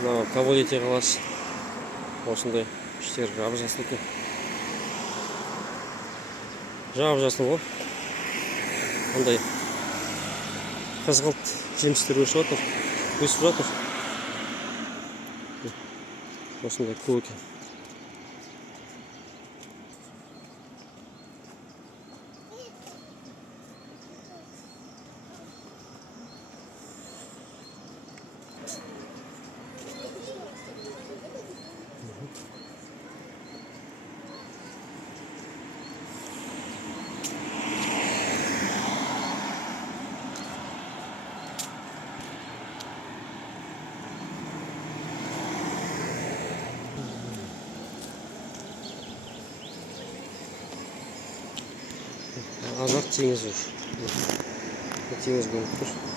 мынау Каволити қаласы осындай іштері жап-жасыл екен. Жап-жасыл ғой. Қандай қызғылт жемістер өсіп жатыр. Осындай көп екен. Азақ теңіз жүр. Теңіз көрініп тұр.